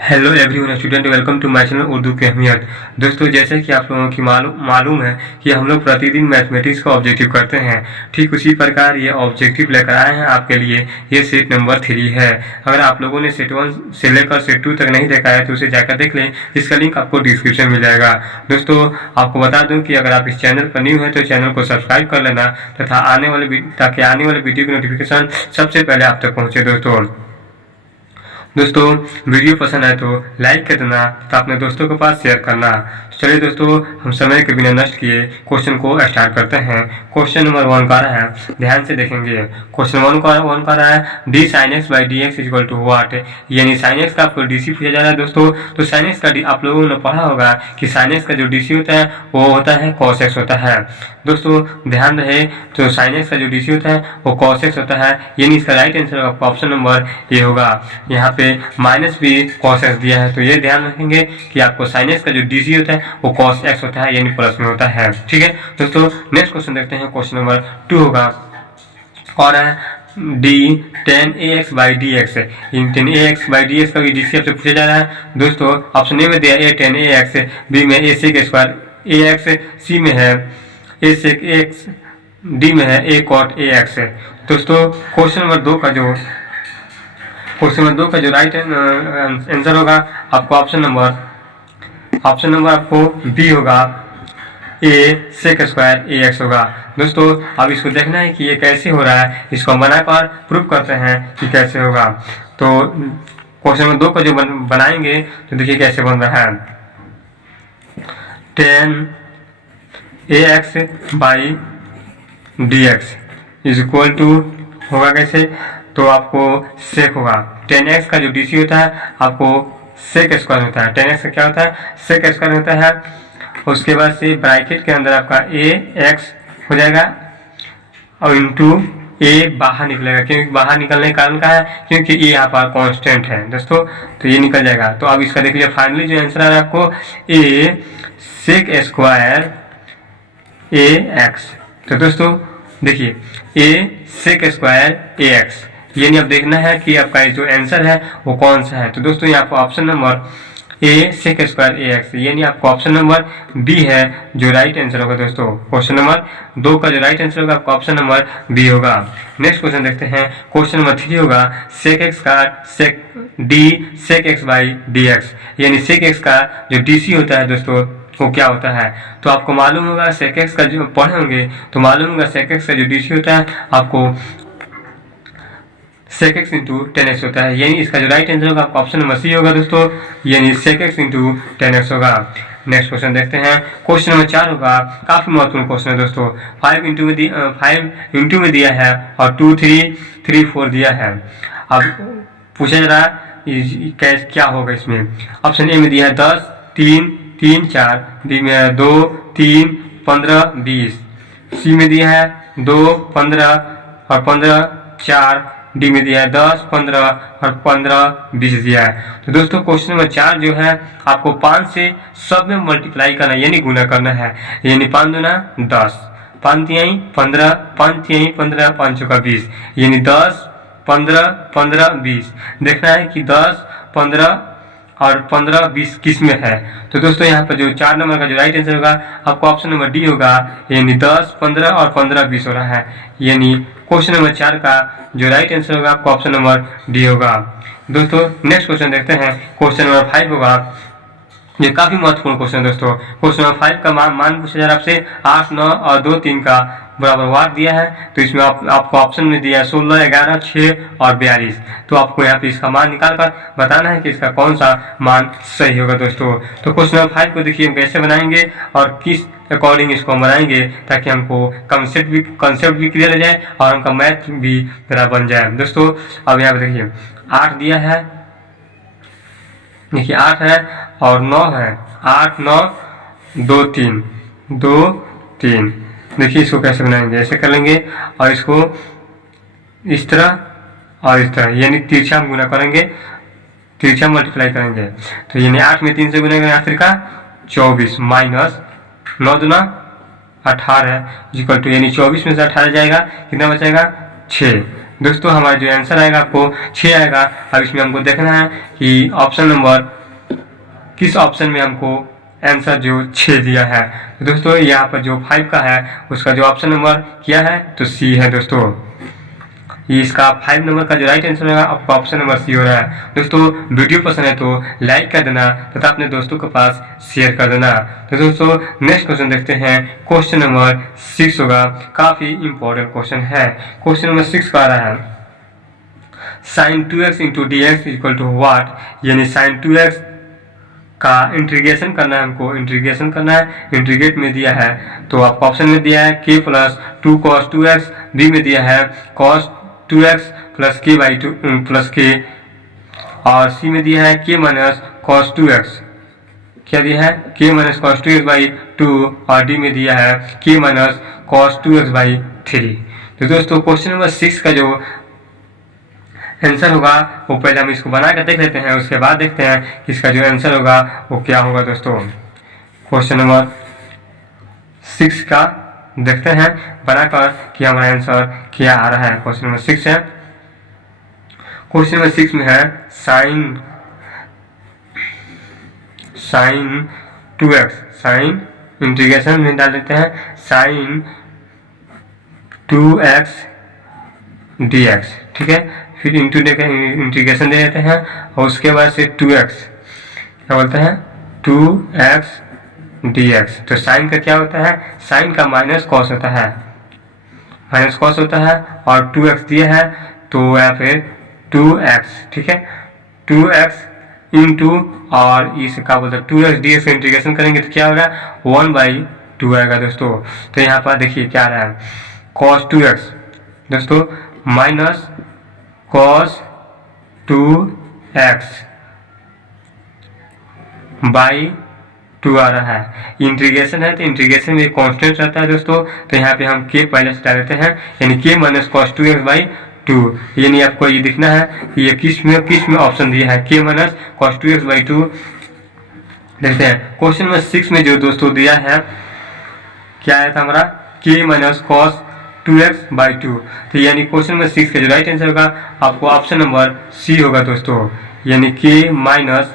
Hello everyone student, welcome to my channel Urdu की अहमियत। दोस्तों, जैसे कि आप लोगों की मालूम है कि हम लोग प्रतिदिन मैथमेटिक्स का ऑब्जेक्टिव करते हैं, ठीक उसी प्रकार ये ऑब्जेक्टिव लेकर आए हैं आपके लिए। ये सेट नंबर 3 है। अगर आप लोगों ने सेट 1 से लेकर सेट 2 तक नहीं देखा है तो उसे जाकर देख लें। इसका लिंक आपको डिस्क्रिप्शन में मिल जाएगा। दोस्तों, आपको बता दूं कि अगर आप इस चैनल पर न्यू है तो चैनल को सब्सक्राइब कर लेना ताकि आने वाले वीडियो की नोटिफिकेशन सबसे पहले आप तक पहुंचे। दोस्तों, वीडियो पसंद आए तो लाइक कर देना तथा अपने दोस्तों के पास शेयर करना। चलिए दोस्तों, हम समय के बिना नष्ट किए क्वेश्चन को स्टार्ट करते हैं। क्वेश्चन नंबर 1 का रहा है, ध्यान से देखेंगे। क्वेश्चन 1 का रहा है D sine X by D X equal to what, यानी साइन एक्स का आपको डीसी पूछा जा रहा है। दोस्तों, तो साइन एक्स का आप लोगों ने पढ़ा होगा कि साइन एक्स का जो डीसी होता है वो होता है कॉस एक्स होता है। दोस्तों, ध्यान रहे, तो साइन एक्स का जो डीसी होता है वो कॉस एक्स होता है, यानी इसका राइट आंसर आपका ऑप्शन नंबर ए होगा। यहाँ पे माइनस भी कॉस एक्स दिया है, तो ये ध्यान रखेंगे कि आपको साइन एक्स का जो डीसी होता है वो कॉस एक्स होता है, यानी प्लस में होता है। ठीक है दोस्तों, नेक्स्ट क्वेश्चन देखते हैं। क्वेश्चन नंबर 2 होगा और है D ten A X by D x. In ten A X by D x का डीसी आपसे पूछा जा रहा है। दोस्तों, ऑप्शन ए में दिया ए टेन ए एक्स, बी में ए सेक स्क्वायर ए एक्स, सी में है ए सेक एक्स, डी में है ए कॉट ए एक्स। दोस्तों, क्वेश्चन नंबर 2 का जो राइट आंसर होगा आपको ऑप्शन नंबर आपको बी होगा, ए सेक स्क्वायर ए एक्स होगा। दोस्तों, अब इसको देखना है कि ये कैसे हो रहा है, इसको हम बनाकर प्रूव करते हैं कि कैसे होगा। तो क्वेश्चन नंबर 2 का जो बनाएंगे तो देखिए कैसे बन रहा है। Tan A X by D X is equal to होगा कैसे, तो आपको सेक होगा। टेन एक्स का जो डीसी होता है आपको सेक स्क्वायर होता है। टेन एक्स का क्या होता है, सेक स्क्वायर होता है। उसके बाद से ब्रैकेट के अंदर आपका ए एक्स हो जाएगा और इंटू ए बाहर निकलेगा, क्योंकि बाहर निकलने का कारण क्या है, क्योंकि ए यहाँ पर कांस्टेंट है दोस्तों, तो ये निकल जाएगा। तो अब इसका देख लीजिए, फाइनली जो आंसर आ रहा है आपको ए सेक स्क्वायर ए एक्स। तो दोस्तों देखिए, ए सेक स्क्वायर ए एक्स, यानी अब देखना है कि आपका जो आंसर है वो कौन सा है। तो दोस्तों, यहाँ पर option number A sec square A X, यानी आपको ऑप्शन नंबर बी है जो राइट आंसर होगा। दोस्तों, क्वेश्चन नंबर 2 का जो राइट आंसर होगा आपका ऑप्शन नंबर बी होगा। नेक्स्ट क्वेश्चन देखते हैं। क्वेश्चन नंबर 3 होगा सेक एक्स का sec X by D X, यानी सेक एक्स का जो डीसी होता है दोस्तों वो क्या होता है। तो आपको मालूम होगा सेक एक्स का जो पढ़े होंगे तो मालूम होगा सेक एक्स का जो डीसी होता है आपको sec X into tan X होता है, यानी इसका जो राइट आंसर होगा आपका ऑप्शन नंबर सी होगा दोस्तों, यानी sec X into tan X होगा। नेक्स्ट क्वेश्चन देखते हैं। क्वेश्चन नंबर 4 होगा, काफी महत्वपूर्ण क्वेश्चन है दोस्तों। 5 इंटू में दिया है और 2 3 4 दिया है। अब पूछा जा रहा है क्या होगा इसमें। ऑप्शन ए में दिया है 10 3 3 4, बी में है 2 3 15 20, सी में दिया है 2 15 और 15 4, डी में दिया है 10 15 और 15 20 दिया है। तो दोस्तों, क्वेश्चन नंबर 4 जो है आपको 5 से सब में मल्टीप्लाई करना है, यानी गुना करना है। यानी 5 दूना 10, 5 तिहाई 15, 5 तिहाई 15, 5 चौका 20, यानी 10 15 15 20। देखना है कि 10 15 और 15 20 किस में है। तो दोस्तों, यहाँ पर जो 4 नंबर का जो राइट आंसर होगा आपको ऑप्शन नंबर डी होगा, यानी 10 15 और 15 20 हो रहा है। यानी क्वेश्चन नंबर 4 का जो राइट आंसर होगा आपको ऑप्शन नंबर डी होगा। दोस्तों, नेक्स्ट क्वेश्चन देखते हैं। क्वेश्चन नंबर 5 होगा, ये काफी महत्वपूर्ण क्वेश्चन है दोस्तों। क्वेश्चन नंबर 5 का मान पूछा जा रहा है आपसे 8 9 और 2 3 का बराबर वाट दिया है। तो इसमें आपको ऑप्शन में दिया है 16 11 6 और 42। तो आपको यहाँ पे इसका मान निकाल कर बताना है कि इसका कौन सा मान सही होगा दोस्तों। तो क्वेश्चन नंबर 5 को देखिए हम कैसे बनाएंगे और किस अकॉर्डिंग इसको हम बनाएंगे, ताकि हमको कंसेप्ट भी क्लियर हो जाए और हमका मैथ भी मेरा बन जाए। दोस्तों, अब यहाँ पे देखिए 8 दिया है, देखिए 8 है और 9 है, 8 9 2 3। देखिए इसको कैसे बनाएंगे, ऐसे कर लेंगे और इसको इस तरह और इस तरह, यानी तिरछा हम गुना करेंगे, तिरछा मल्टीप्लाई करेंगे। तो यानी 8 में 3 से गुना करेंगे, आखिर का 24 माइनस 9 दूना 18 इक्वल टू, यानी 24 में से 18 जाएगा, कितना बचेगा 6 दोस्तों हमारा जो आंसर आएगा आपको 6 आएगा। अब इसमें हमको देखना है कि ऑप्शन नंबर किस ऑप्शन में हमको आंसर जो 6 दिया है। तो दोस्तों यहाँ पर जो 5 का है उसका जो ऑप्शन नंबर क्या है तो सी है दोस्तों। ये इसका 5 नंबर का जो राइट आंसर होगा आपका ऑप्शन नंबर सी हो रहा है। दोस्तों वीडियो पसंद है तो लाइक कर देना तथा अपने दोस्तों के पास शेयर कर देना। तो दोस्तों नेक्स्ट क्वेश्चन देखते हैं। क्वेश्चन नंबर 6 होगा, काफी इंपॉर्टेंट क्वेश्चन है। क्वेश्चन नंबर 6 का आ रहा है sin 2x into D X equal to what, यानी sin 2x का इंटीग्रेशन करना है, हमको इंटीग्रेशन करना है। इंटीग्रेट में दिया है तो आपको ऑप्शन में दिया है k plus 2 cos 2x, B में दिया है cos 2x plus k by 2 plus k, और सी में दिया है k माइनस cos 2x, क्या दिया है k minus cos 2x by 2, और डी में दिया है k minus cos 2x by 3। तो दोस्तों क्वेश्चन नंबर 6 का जो आंसर होगा वो पहले हम इसको बना कर देख लेते हैं, उसके बाद देखते हैं कि इसका जो आंसर होगा वो क्या होगा। दोस्तों क्वेश्चन नंबर 6 का देखते हैं बनाकर कि हमारा आंसर क्या आ रहा है। क्वेश्चन नंबर 6 है, क्वेश्चन नंबर 6 में है साइन 2x, साइन इंटीग्रेशन में डाल देते हैं साइन 2x dx, ठीक है। फिर इंटू देकर इंटीग्रेशन दे देते हैं और उसके बाद से 2x क्या बोलते हैं 2x dx। तो साइन का क्या होता है, साइन का माइनस कॉस होता है, माइनस कॉस होता है, और 2x दिया है तो यहाँ पे 2x, ठीक है 2x इंटू और इसका बोलते हैं 2x dx का इंटीग्रेशन करेंगे तो क्या होगा 1/2 आएगा दोस्तों। तो यहाँ पर देखिए क्या आ रहा है cos 2x दोस्तों माइनस cos 2x बाई 2 आ रहा है। इंटीग्रेशन है तो इंटीग्रेशन में कांस्टेंट रहता है दोस्तों, तो यहाँ पे हम k पहले से डाल देते हैं, यानी k minus cos 2x by 2। यानी आपको ये दिखना है कि ये किस में ऑप्शन दिया है k minus cos 2x by 2। देखते हैं क्वेश्चन नंबर 6 में जो दोस्तों दिया है क्या आया था हमारा k minus cos 2x by 2। तो यानी क्वेश्चन नंबर 6 का जो राइट आंसर होगा आपको ऑप्शन नंबर सी होगा दोस्तों, यानी k minus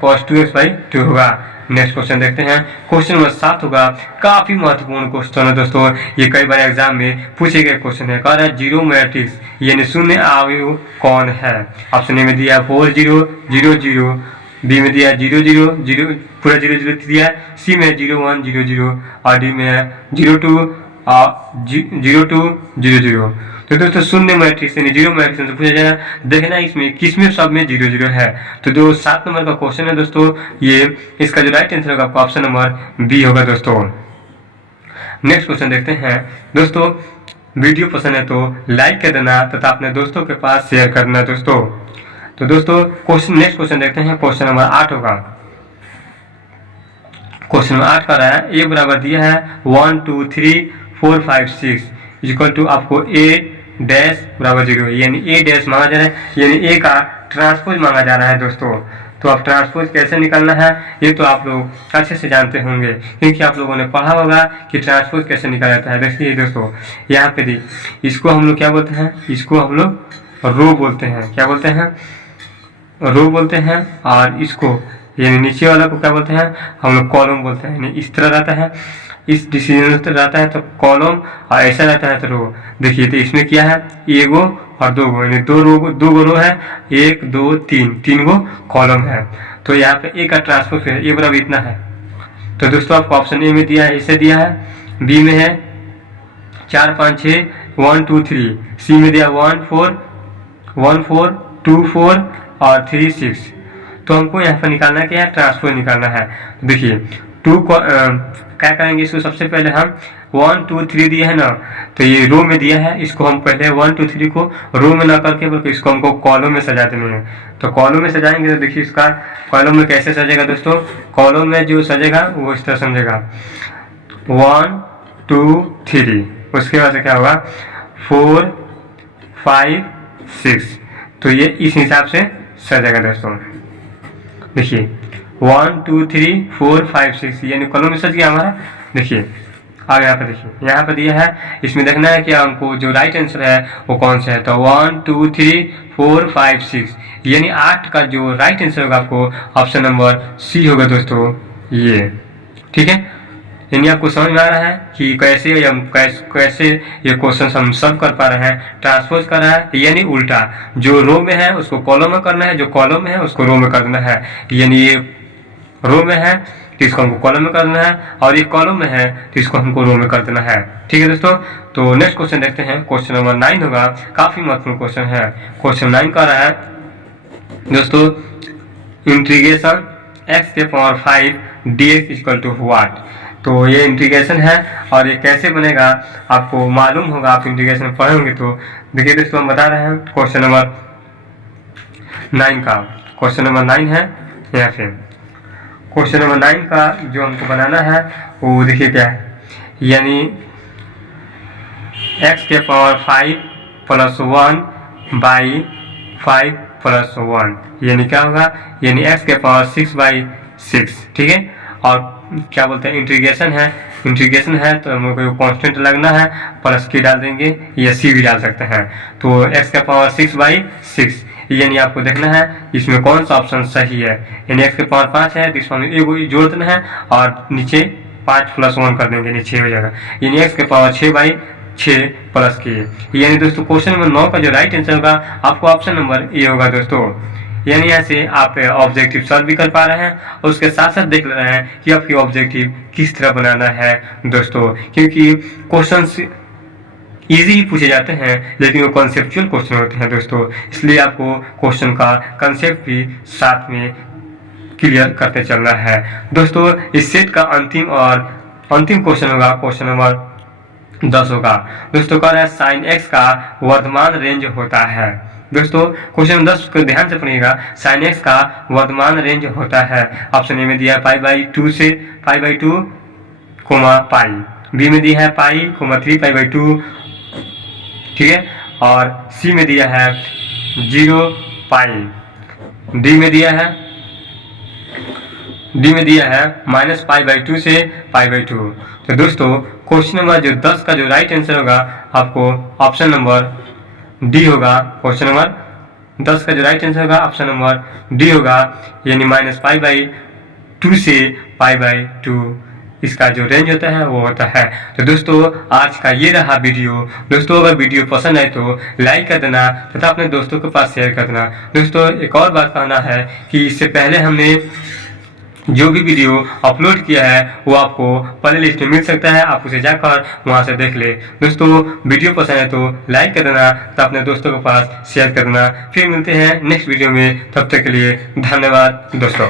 cos 2x by 2 होगा। नेक्स्ट क्वेश्चन देखते हैं। क्वेश्चन नंबर 7 होगा, काफी महत्वपूर्ण क्वेश्चन है दोस्तों, ये कई बार एग्जाम में पूछे गए क्वेश्चन है। कह रहा है जीरो मैट्रिक्स यानी शून्य अवयव कौन है। ऑप्शन ए में दिया 4 0 0 0, बी में दिया 0 0 0 पूरा 0 0 दिया है, सी में 0 1 0 0, और डी में 0 2 0 2 0 0। तो दोस्तों शून्य मैट्रिक्स यानी जीरो मैट्रिक्स से पूछा जाएगा, देखना इसमें किसमें सब में 0 0 है। तो जो 7 नंबर का क्वेश्चन है दोस्तों, ये इसका जो राइट आंसर होगा आपका ऑप्शन नंबर बी होगा दोस्तों। नेक्स्ट क्वेश्चन देखते हैं दोस्तों। वीडियो पसंद है तो लाइक कर देना तथा अपने दोस्तों के पास शेयर करना दोस्तों। तो दोस्तों नेक्स्ट क्वेश्चन देखते हैं। क्वेश्चन नंबर 8 होगा, क्वेश्चन नंबर 8 का रहा है ए बराबर दिया है 1 2 3 4 5 6 इक्वल टू आपको ए डैश बराबर 0, यानी ए डैश मांगा जा रहा है, यानी ए का ट्रांसपोज मांगा जा रहा है दोस्तों। तो अब ट्रांसपोज कैसे निकालना है ये तो आप लोग अच्छे से जानते होंगे, क्योंकि आप लोगों ने पढ़ा होगा कि ट्रांसपोज कैसे निकाला जाता है। देखिए दोस्तों यहाँ पे दी इसको हम लोग क्या बोलते हैं, इसको हम लोग रो बोलते हैं, क्या बोलते हैं रो बोलते हैं, और इसको यानी नीचे वाला को क्या बोलते हैं हम लोग कॉलम बोलते हैं। यानी इस तरह रहता है, इस डिसीजन रहता है तो कॉलम, और ऐसा रहता है तो रो। देखिए तो इसमें क्या है एगो और दो गो, यानी दो गो रो है, 1 2 3 गो कॉलम है। तो यहाँ पे ए का ट्रांसपोज है ए बराबर इतना है। तो दोस्तों आपको ऑप्शन ए में दिया है ऐसे दिया है, बी में है 4 5 6 1 2 3, सी में दिया 1 4 2 4 और 3 6। तो हमको यहाँ पर निकालना क्या है ट्रांसपोज निकालना है। देखिए 2 को क्या करेंगे, इसको सबसे पहले हम 1 2 3 दिया है ना, तो ये रो में दिया है, इसको हम पहले 1 2 3 को रो में ना करके बल्कि इसको हमको कॉलम में सजा देना है। तो कॉलम में सजाएंगे तो देखिए इसका कॉलम में कैसे सजेगा दोस्तों, कॉलम में जो सजेगा वो इस तरह समझेगा 1 2 3, उसके बाद से क्या होगा 4 5 6। तो ये इस हिसाब से सजेगा दोस्तों। देखिए 1 2 3 4 5 6 यानी कॉलम में सज गया हमारा। देखिए अब यहाँ पे देखिए, यहाँ पे दिया है, इसमें देखना है कि हमको जो राइट आंसर है वो कौन सा है। तो 1 2 3 4 5 6 यानी 8 का जो राइट आंसर होगा आपको ऑप्शन नंबर सी होगा दोस्तों ये। ठीक है, यानी आपको समझ में आ रहा है कि कैसे हम कैसे ये क्वेश्चन हम सॉल्व कर पा रहे हैं। ट्रांसपोज कर रहा है यानी उल्टा, जो रो में है उसको कॉलम में करना है, जो कॉलम में है उसको रो में करना है। यानी ये रो में है तो इसको हमको कॉलम में करना है, और ये कॉलम में है तो इसको हमको रो में कर देना है। ठीक है दोस्तों, तो नेक्स्ट क्वेश्चन देखते हैं। क्वेश्चन नंबर 9 होगा, काफी महत्वपूर्ण क्वेश्चन है। क्वेश्चन 9 का रहा है दोस्तों, इंटीग्रेशन x के power 5 dx equal to what. तो ये इंटीग्रेशन है और ये कैसे बनेगा आपको मालूम होगा, आप इंटीग्रेशन पढ़ेंगे तो। देखिए दोस्तों, हम बता रहे हैं क्वेश्चन नंबर 9 का। क्वेश्चन नंबर 9 है यहाँ पे। क्वेश्चन नंबर 9 का जो हमको बनाना है वो देखिए क्या है, यानी x के पावर 5 प्लस 1 बाई 5 प्लस 1 यानी क्या होगा, यानी x के पावर 6 बाई 6। ठीक है, और क्या बोलते हैं इंटीग्रेशन है, इंटीग्रेशन है तो हमको कांस्टेंट लगना है, प्लस की डाल देंगे या सी भी डाल सकते हैं। तो x के पावर 6 बाई 6 यानी आपको देखना है इसमें कौन सा ऑप्शन सही है। यानी x के पावर 5 है तो इसमें एक जोड़ देना है और नीचे 5 प्लस 1 कर देंगे, यानी 6 हो जाएगा। यानी x के पावर 6 बाई 6 प्लस के। यानी दोस्तों क्वेश्चन नंबर 9 का जो राइट आंसर होगा आपको ऑप्शन नंबर ए होगा दोस्तों। यानी यहाँ से आप ऑब्जेक्टिव सॉल्व भी कर पा रहे हैं और उसके साथ साथ देख ले रहे हैं कि आपकी ऑब्जेक्टिव किस तरह बनाना है दोस्तों, क्योंकि क्वेश्चंस इजी ही पूछे जाते हैं लेकिन वो कॉन्सेप्चुअल क्वेश्चन होते हैं दोस्तों, इसलिए आपको क्वेश्चन का कंसेप्ट भी साथ में क्लियर करते चलना है दोस्तों। इस सेट का अंतिम क्वेश्चन होगा क्वेश्चन नंबर 10 होगा दोस्तों। कह रहा है साइन एक्स का वर्तमान रेंज होता है। दोस्तों क्वेश्चन 10 को ध्यान से पढ़िएगा, साइन एक्स का वर्तमान रेंज होता है। ऑप्शन ए में दिया है π/2 से π/2 पाई, बी में दिया है पाई 3 π/2। ठीक है, और सी में दिया है 0 पाई, डी में दिया है -π/2 से π/2। तो दोस्तों क्वेश्चन नंबर जो 10 का जो राइट आंसर होगा आपको ऑप्शन नंबर डी होगा। क्वेश्चन नंबर 10 का जो राइट आंसर होगा ऑप्शन नंबर डी होगा, यानी -π/2 से π/2 इसका जो रेंज होता है वो होता है। तो दोस्तों आज का ये रहा वीडियो। दोस्तों अगर वीडियो पसंद आए तो लाइक कर देना तथा अपने दोस्तों के पास शेयर कर देना। दोस्तों एक और बात कहना है कि इससे पहले हमने जो भी वीडियो अपलोड किया है वो आपको प्ले लिस्ट में मिल सकता है, आप उसे जाकर वहां से देख ले। दोस्तों वीडियो पसंद है तो लाइक कर देना तथा अपने दोस्तों के पास शेयर कर देना। फिर मिलते हैं नेक्स्ट वीडियो में, तब तक के लिए धन्यवाद दोस्तों।